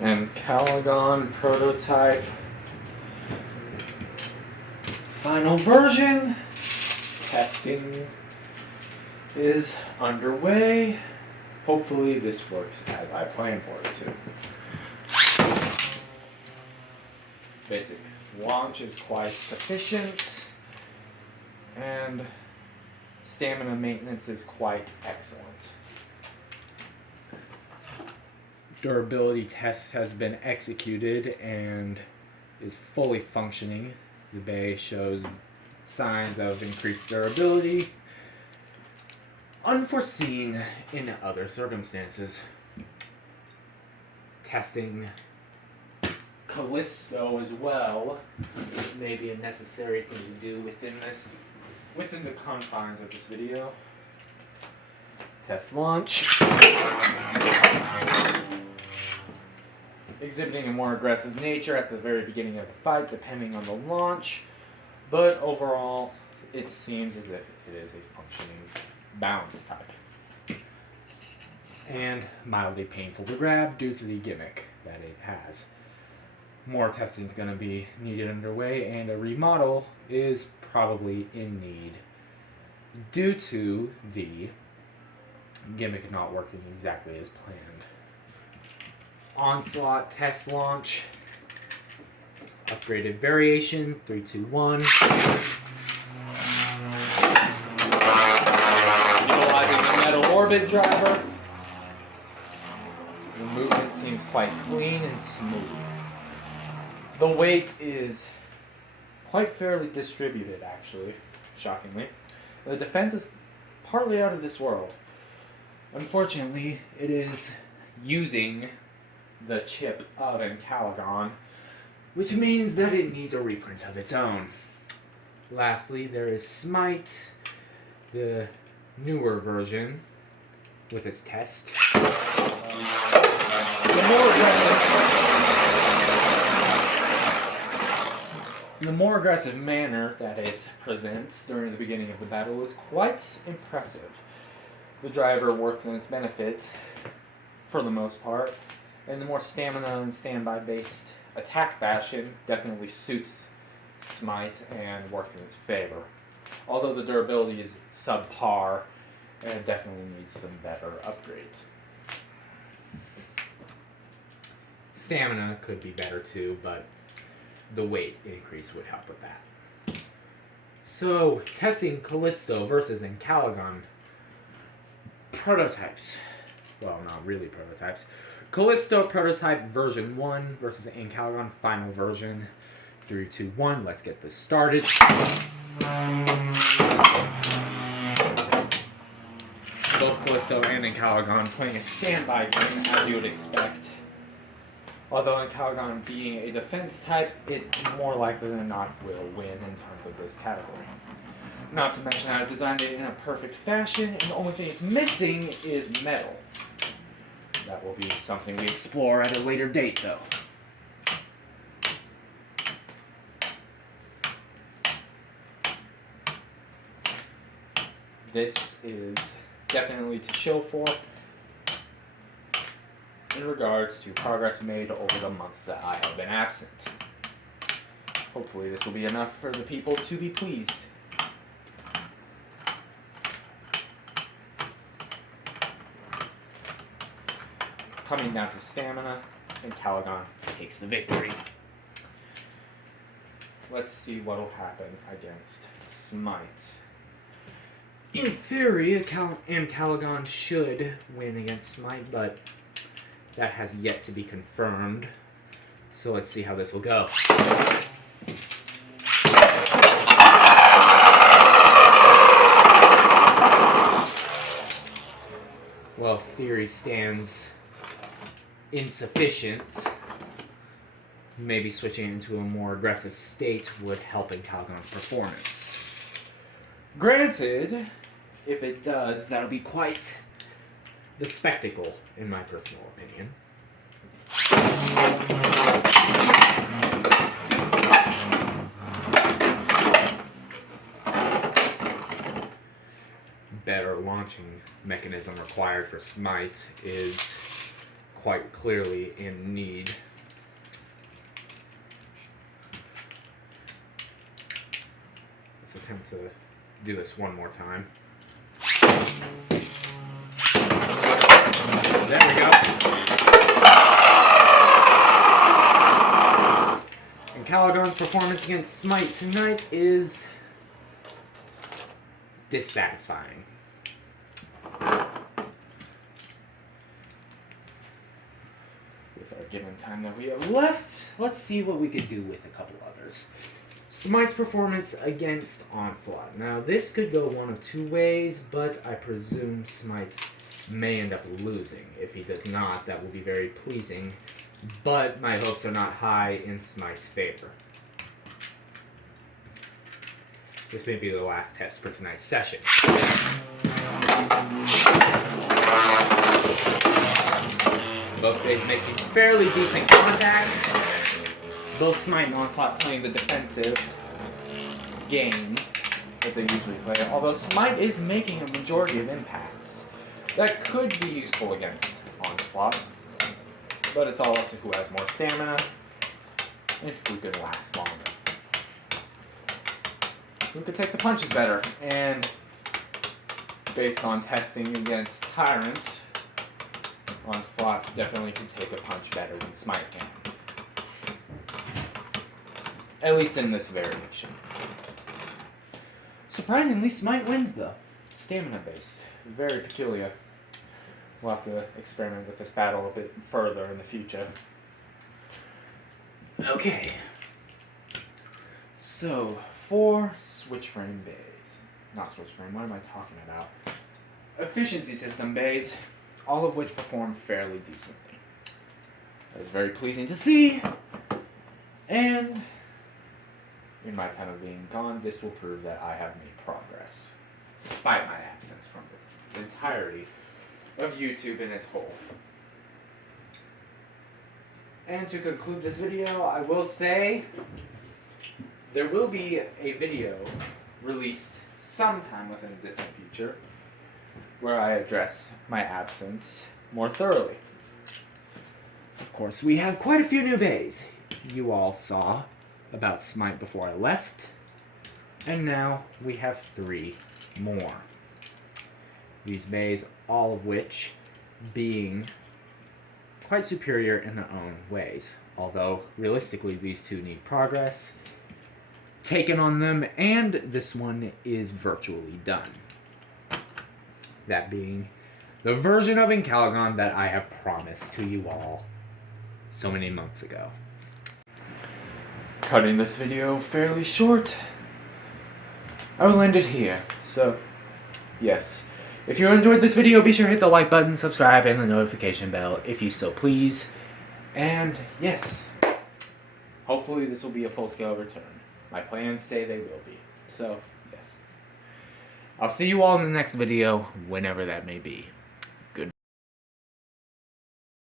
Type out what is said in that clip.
and Calagon prototype. Final version testing is underway. Hopefully this works as I planned for it to. Basic launch is quite sufficient, and stamina maintenance is quite excellent. Durability test has been executed and is fully functioning. The Bey shows signs of increased durability, unforeseen in other circumstances. Testing Callisto as well may be a necessary thing to do within the confines of this video. Test launch. Exhibiting a more aggressive nature at the very beginning of the fight, depending on the launch, but overall, it seems as if it is a functioning balance type. And mildly painful to grab due to the gimmick that it has. More testing is going to be needed underway, and a remodel is probably in need due to the gimmick not working exactly as planned. Onslaught test launch. Upgraded variation 321. Utilizing the metal orbit driver. The movement seems quite clean and smooth. The weight is quite fairly distributed, actually, shockingly. The defense is partly out of this world. Unfortunately, it is using the chip of Calagon, which means that it needs a reprint of its own. Lastly, there is Smite, the newer version, with its test. The more aggressive manner that it presents during the beginning of the battle is quite impressive. The driver works in its benefit, for the most part, and the more stamina and standby based attack fashion definitely suits Smite and works in its favor. Although the durability is subpar, and it definitely needs some better upgrades. Stamina could be better too, but the weight increase would help with that. So, testing Callisto versus Calagon prototypes. Well, not really prototypes. Callisto prototype version 1 versus Calagon final version 3, 2, 1. Let's get this started. Both Callisto and Calagon playing a standby game, as you would expect. Although Calagon being a defense type, it more likely than not will win in terms of this category. Not to mention I designed it in a perfect fashion, and the only thing it's missing is metal. That will be something we explore at a later date, though. This is definitely to show for in regards to progress made over the months that I have been absent. Hopefully this will be enough for the people to be pleased. Coming down to stamina, and Calagon takes the victory. Let's see what will happen against Smite. In theory, Calagon should win against Smite, but that has yet to be confirmed. So let's see how this will go. Well, theory stands insufficient. Maybe switching into a more aggressive state would help in Calagon's performance. Granted, if it does, that'll be quite the spectacle, in my personal opinion. Better launching mechanism required for Smite is quite clearly in need. Let's attempt to do this one more time. There we go. And Caligon's performance against Smite tonight is dissatisfying. With our given time that we have left, let's see what we could do with a couple others. Smite's performance against Onslaught. Now, this could go one of two ways, but I presume Smite may end up losing. If he does not, that will be very pleasing, but my hopes are not high in Smite's favor. This may be the last test for tonight's session. Both Beys making fairly decent contact. Both Smite and Onslaught playing the defensive game that they usually play, although Smite is making a majority of impacts. That could be useful against Onslaught, but it's all up to who has more stamina and who can last longer. Who could take the punches better, and based on testing against Tyrant, Onslaught definitely can take a punch better than Smite can. At least in this variation. Surprisingly, Smite wins though. Stamina base. Very peculiar. We'll have to experiment with this battle a bit further in the future. Okay. So, 4 switch frame bays. Not switch frame, what am I talking about? Efficiency system bays, all of which perform fairly decently. That is very pleasing to see. And in my time of being gone, this will prove that I have made progress, despite my absence from the entirety of YouTube in its whole. And to conclude this video, I will say there will be a video released sometime within the distant future where I address my absence more thoroughly. Of course, we have quite a few new bays. You all saw about Smite before I left, and now we have 3 more. These bays, all of which being quite superior in their own ways, although realistically these 2 need progress taken on them, and this one is virtually done. That being the version of Caligon that I have promised to you all so many months ago. Cutting this video fairly short, I will end it here. So, yes, if you enjoyed this video, be sure to hit the like button, subscribe, and the notification bell if you so please. And yes, hopefully this will be a full-scale return. My plans say they will be. So, yes. I'll see you all in the next video, whenever that may be.